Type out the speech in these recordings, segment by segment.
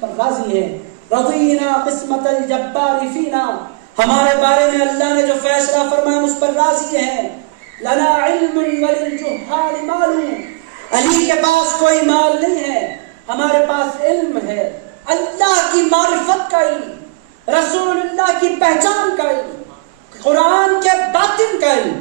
پر راضی ہے. رضینا قسمت الجبار فینا، ہمارے بارے میں اللہ نے جو فیصلہ فرمایا اس پر راضی ہے. لنا علم وللجہال مال، علی کے پاس کوئی مال نہیں ہے، ہمارے پاس علم ہے، اللہ کی معرفت کا علم، رسول اللہ کی پہچان کا علم، قرآن کے باطن کا علم،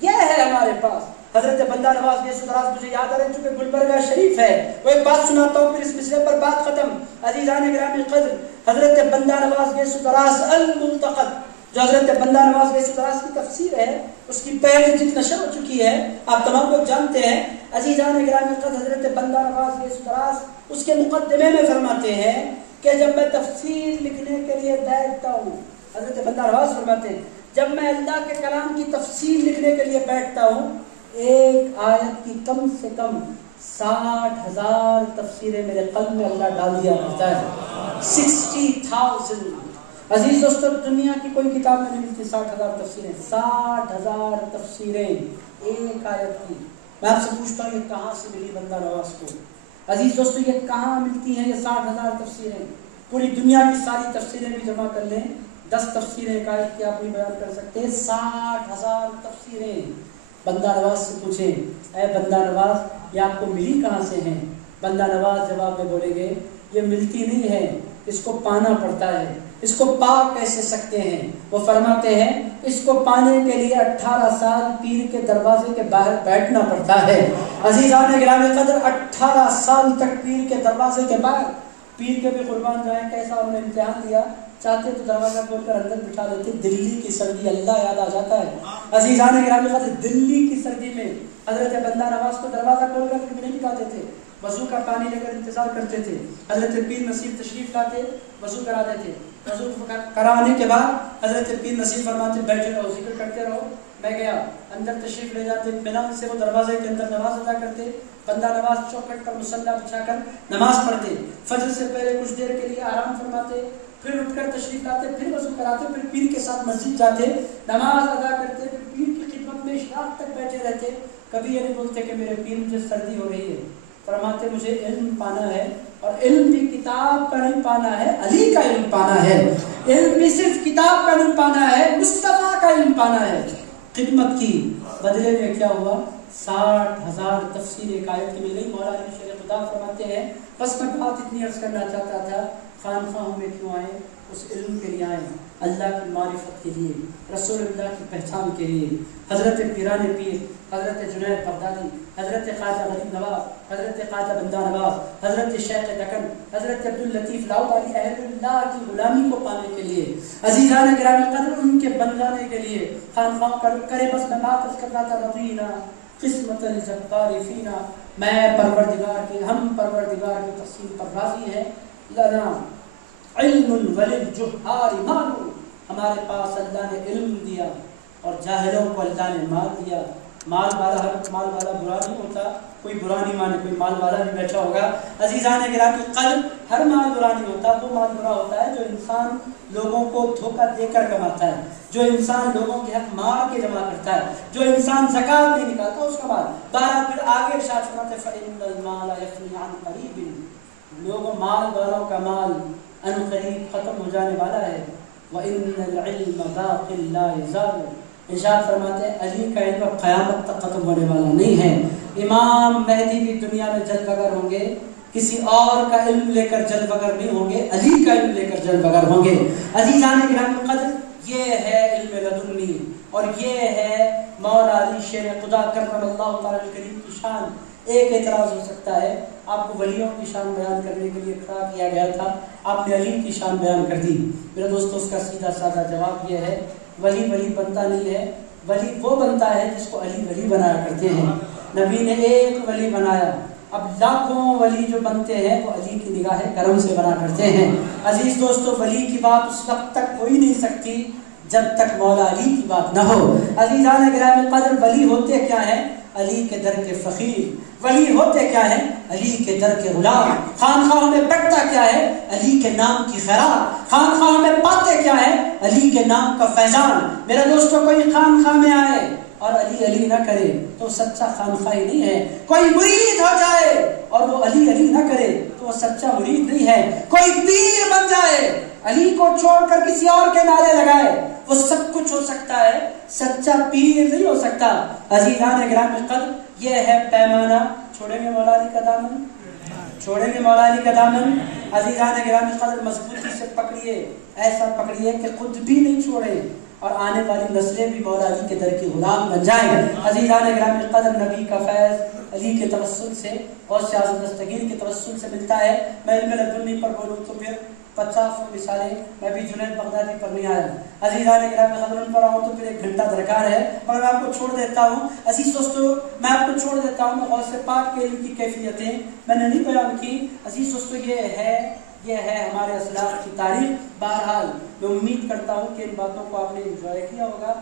یہ ہے ہمارے پاس. حضرت بندہ نواز یہ سدراز مجھے یاد آ رہا ہے چونکہ گلبرگہ شریف ہے، وہ ایک بات سناتا ہوں پھر اس مسئلے پر بات ختم. عزیزان گرامی قدر، حضرت بندہ نواز یہ سدراز المنتقد، جو حضرت بندہ نواز یہ سدراز کی تفسیر ہے، اس کی پہلی جلد نشر ہو چکی ہے، آپ تمام لوگ جانتے ہیں. عزیزان گرامی قدر، حضرت بندہ نواز یہ سدراز اس کے مقدمے میں فرماتے ہیں کہ جب میں تفسیر لکھنے کے لیے بیٹھتا ہوں، حضرت بندہ نواز فرماتے ہیں جب میں اللہ کے کلام کی تفسیر لکھنے کے لیے بیٹھتا ہوں، ایک آیت کی کم سے کم 60,000 تفسیریں میرے قلب میں اللہ ڈال دیا کرتا ہے. 60,000. عزیز دوستو، دنیا کی کوئی کتاب میں نہیں ملتی 60,000 تفسیریں. 60,000 تفسیریں ایک آیت کی. میں آپ سے پوچھتا ہوں یہ کہاں سے ملی بندہ نواز کو؟ عزیز دوستو، یہ کہاں ملتی ہیں یہ 60,000 تفسیریں؟ پوری دنیا کی ساری تفسیریں بھی جمع کر لیں، 10 تفسیریں ایک آیت کی آپ نہیں بیان کر سکتے. 60,000 تفسیریں. بندہ نواز سے پوچھیں اے بندہ نواز یہ آپ کو ملی کہاں سے ہیں؟ بندہ نواز جواب میں بولیں گے یہ ملتی نہیں ہے، اس کو پانا پڑتا ہے. اس کو پا کیسے سکتے ہیں؟ وہ فرماتے ہیں اس کو پانے کے لیے 18 سال پیر کے دروازے کے باہر بیٹھنا پڑتا ہے. عزیزان گرامی قدر، 18 سال تک پیر کے دروازے کے باہر. پیر کے بھی قربان جائیں کیسا انہوں نے امتحان دیا، چاہتے تو دروازہ کھول کر اندر بٹھا دیتے. دلی کی سردی، اللہ یاد آ جاتا ہے. عزیزان گرامی قدر، دلی کی سردی میں حضرت بندہ نواز کو دروازہ کھول کر نہیں بٹھاتے تھے، وضو کا پانی لے کر انتظار کرتے تھے. حضرت پیر نصیر تشریف لاتے، وضو کرا دیتے. وضو کرانے کے بعد حضرت پیر نصیر فرماتے بیٹھے رہو، ذکر کرتے رہو. میں گیا، اندر تشریف لے جاتے، بنا سے وہ دروازے کے اندر نماز ادا کرتے. بندہ نواز چوکھٹ پر مصلی بچھا کر نماز پڑھتے. فجر سے پہلے کچھ دیر کے لیے آرام فرماتے، پھر اٹھ کر تشریف لاتے، پھر وضو کراتے، پھر پیر کے ساتھ مسجد جاتے، نماز ادا کرتے، پھر پیر کی خدمت میں اشراق تک بیٹھے رہتے. کبھی یہ نہیں بولتے کہ میرے پیر مجھے سردی ہو رہی ہے. فرماتے مجھے علم پانا ہے، اور علم بھی کتاب کا نہیں پانا ہے، علی کا علم پانا ہے. علم بھی صرف کتاب کا نہیں پانا ہے، مصطفیٰ کا علم پانا ہے. خدمت کی، بدلے میں کیا ہوا؟ 60,000 تفسیر ایک آیت کی مل گئی. مولا علی شیر خدا فرماتے ہیں بس میں بات اتنی عرض کرنا چاہتا تھا، خانخواہوں میں کیوں آئے؟ اس علم کے لیے آئے، اللہ کی معرفت کے لیے، رسول اللہ کی پہچان کے لیے. حضرت پیران پیر، حضرت جنید بغدادی، حضرت خواجہ غریب نواز، حضرت خواجہ بندہ نواز، حضرت شیخ دکن، حضرت عبداللطیف لاہوری، اہل اللہ کی غلامی کو پانے کے لیے، عزیزان گرامی قدر ان کے بن جانے کے لیے خانخواہ کرے. بس میں بات کرنا تھا، رضینا قسمت الجبار فینا، میں پروردگار کی، ہم پروردگار کی تقسیم پر راضی ہیں. لنا علم وللجہال مال، ہمارے پاس اللہ نے علم دیا اور جاہلوں کو اللہ نے مال دیا. مال والا، ہر مال والا برا نہیں ہوتا، کوئی برا نہیں مانے، کوئی مال والا بھی بیٹھا ہوگا. عزیزان گرامی قلب، ہر مال برا نہیں ہوتا، وہ مال برا ہوتا ہے جو انسان لوگوں کو دھوکہ دے کر کماتا ہے، جو انسان لوگوں کے حق مار کے جمع کرتا ہے، جو انسان زکوٰۃ نہیں نکالتا اس کا مال. بہرحال پھر آگے ارشاد فرماتے فإن المال يفني عن قریب، لوگوں مال والوں کا مال ان قریب ختم ہو جانے والا ہے. وإن العلم باق لا يزال، ارشاد فرماتے ہیں علی کا علم قیامت تک ختم ہونے والا نہیں ہے. امام مہدی بھی دنیا میں جلد بگر ہوں گے، کسی اور کا علم لے کر جلد بگر نہیں ہوں گے، علی کا علم لے کر جلد بگر ہوں گے. عزیزان گرامی قدر، یہ ہے علم لدنی، اور یہ ہے مولا علی شیر خدا کرم اللہ تعالی الکریم کی شان. ایک اعتراض ہو سکتا ہے، آپ کو ولیوں کی شان بیان کرنے کے لیے کھڑا کیا گیا تھا، آپ نے علی کی شان بیان کر دی. میرے دوستو، اس کا سیدھا سادہ جواب یہ ہے ولی بنتا نہیں ہے، ولی وہ بنتا ہے جس کو علی ولی بنایا کرتے ہیں. نبی نے ایک ولی بنایا، اب لاکھوں ولی جو بنتے ہیں وہ علی کی نگاہ کرم سے بنا کرتے ہیں. عزیز دوستو، ولی کی بات اس وقت تک ہو ہی نہیں سکتی جب تک مولا علی کی بات نہ ہو. عزیزان گرامی قدر، ولی ہوتے کیا ہیں؟ علی کے در کے فقیر. ولی ہوتے کیا ہے؟ علی کے در کے غلام. خانخواہوں میں بٹتا کیا ہے؟ علی کے نام کی خیرات. خانخواہوں میں پاتے کیا ہے؟ علی کے نام کا فیضان. میرے دوستوں، کوئی خانخواہ میں آئے، اور علی علی نہ کرے تو سچا خانخواہی نہیں ہے. کوئی مرید ہو جائے اور وہ علی علی نہ کرے تو وہ سچا مرید نہیں ہے. کوئی پیر بن جائے علی کو چھوڑ کر کسی اور کے نعرے لگائے وہ سب کچھ ہو سکتا ہے, سچا پیر نہیں ہو سکتا. عزیزان گرامی قدر, یہ ہے پیمانہ. چھوڑیں گے مولا علی کا دامن, چھوڑیں گے مولا علی کا دامن. عزیزان گرامی قدر, مضبوطی سے پکڑیے, ایسا پکڑیے کہ خود بھی نہیں چھوڑیں اور آنے والی نسلیں بھی مولا علی کے در کی غلام بن جائیں. عزیزان گرامی قدر, نبی کا فیض علی کے توسل سے اور اعظم دستگیر کے توسل سے ملتا ہے. میں علم لدنی پر بولوں تو پھر 50 مثالیں, میں بھی جنید بغدادی پر نہیں آیا. عزیزان گرامی قدر, ان پر آؤں تو پھر 1 گھنٹہ درکار ہے, اور میں آپ کو چھوڑ دیتا ہوں. عزیز دوستو, میں آپ کو چھوڑ دیتا ہوں. غوث پاک کے علم کی کیفیتیں میں نے نہیں بیان کی. عزیز دوستو, یہ ہے ہمارے اسلاف کی تاریخ. بہرحال میں امید کرتا ہوں کہ ان باتوں کو آپ نے انجوائے کیا ہوگا.